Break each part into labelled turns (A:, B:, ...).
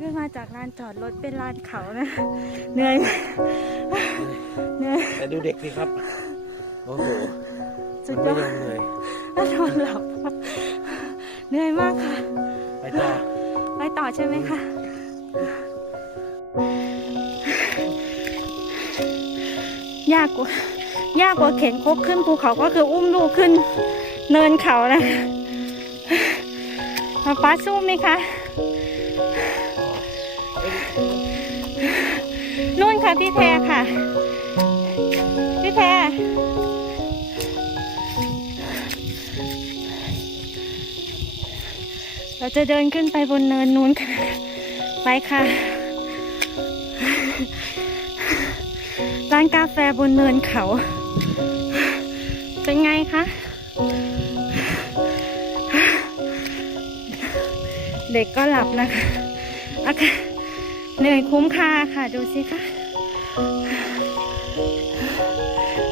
A: ขึ้นมาจากลานจอดรถเป็นลานเขานะ เหนื่อยมากเหนื่อย
B: แต่ดูเด็กสิครับ โอ้โห
A: สุด
B: มัน
A: ย
B: ไม่
A: อด
B: ยอมเหนื่อย
A: แล้วนอนหลับเหนื่อยมากค่ะ
B: ไปต่อ
A: ไปต่อใช่ไหมคะยากกว่ายากกว่าเข็นครกขึ้นภูเขาก็คืออุ้มลูกขึ้น เนินเขานะมาป้าสู้ไหมคะ นู่นค่ะพี่แพรค่ะ พี่แพรเราจะเดินขึ้นไปบนเนินนู้นกันไปค่ะร้านกาแฟบนเนินเขา เป็นไงคะ เด็กก็หลับนะคะอากาศ เหนื่อยคุ้มค่าค่ะดูสิคะ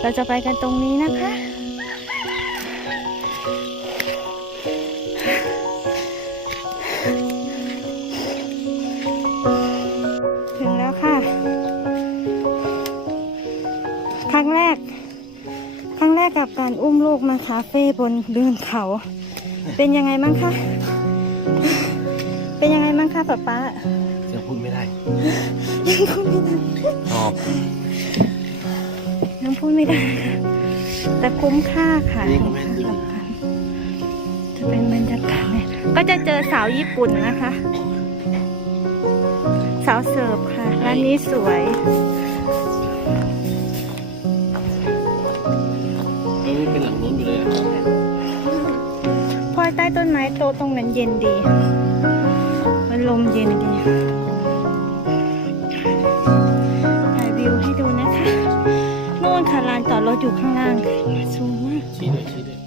A: เราจะไปกันตรงนี้นะคะ ถึงแล้วค่ะ ครั้งแรก ครั้งแรกกับการอุ้มลูกมาคาเฟ่บนเดือนเขา เป็นยังไงบ้างคะ เป็นยังไงบ้างคะป๊าป๊า
B: ยังพูดไม่ได้
A: ยังพูดไม่ได้
B: ชอบ
A: ยังพูดไม่ได้ แต่คุ้มค่าค่ะ
B: นี่ก็แม่นดี
A: กับการจะเป็นบรรยากาศเนี่ยก็จะเจอสาวญี่ปุ่นนะคะ สาวเสิร์ฟค่ะร้านนี้สวย
B: เออเป็นหลังนู้นอยู่เลยอะ
A: พอยใต้ต้นไม้โตะตรงนั้นเย็นดี มันลมเย็นดีถ่ายวิวให้ดูนะคะ โน่นค่ะลานจอดรถอยู่ข้างล่างสูงมาก
B: ชี้ด้วยชี้ด้วย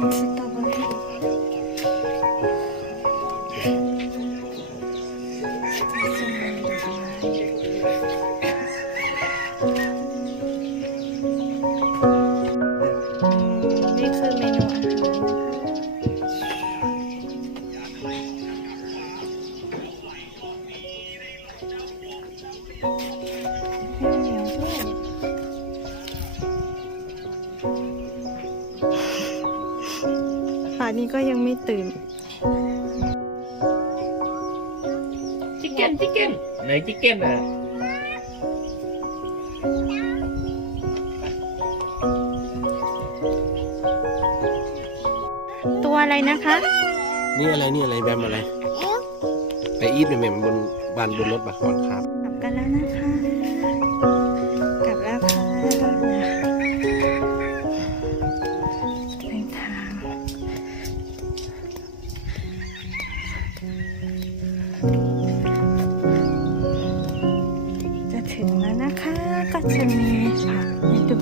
A: มีสตานนี้ก็ยังไม่ตื่น
B: ชิคเก้นชิคเก้นไหนชิคเก้นอะ
A: ตัวอะไรนะคะ
B: นี่อะไรนี่อะไรแบมอะไร ไปอีทแบมบนบานบนรถบัตรก่อนครับ
A: จะถึงแล้วนะคะ ก็จะมีผักให้ดู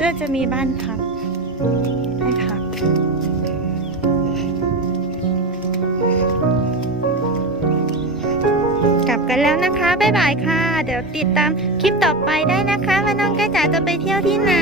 A: ก็จะมีบ้านพักให้พักกลับกันแล้วนะคะ บ๊ายบายค่ะ เดี๋ยวติดตามคลิปต่อไปได้นะคะว่าน้องแก้วจะไปเที่ยวที่ไหน